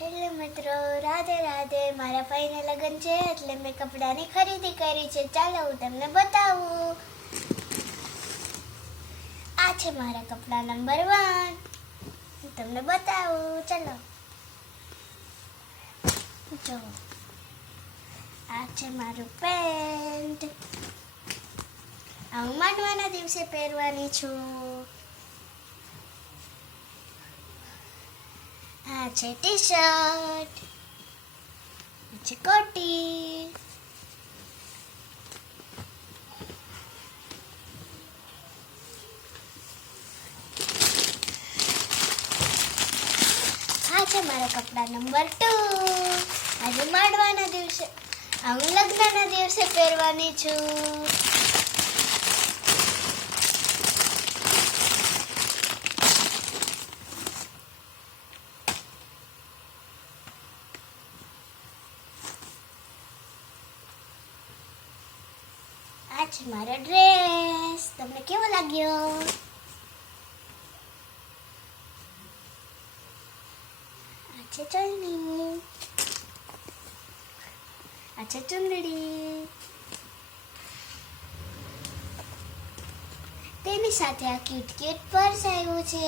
Hello મિત્રો, રાધે રાધે. મારા ભાઈને લગ્ન છે એટલે મેં કપડાની ખરીદી કરી છે. ચાલો હું તમને બતાવું. આ છે મારા કપડા નંબર 1. હું તમને બતાવું. ચાલો જો, આ છે મારું પેન્ટ. આ હું માંડવાના દિવસે પહેરવાની છું. આ છે ટી શર્ટ, આ છે કોટી, આ છે મારા કપડા નંબર 2. આજે માંડવાના દિવસે, આ હું લગ્નના દિવસે પહેરવાની છું. આ છે મારો ડ્રેસ. તમને કેવો લાગ્યો? આ છે ચણની, આ છે ચુંદડી. તેની સાથે આ ક્યુટ ક્યુટ પર્સ આવ્યું છે.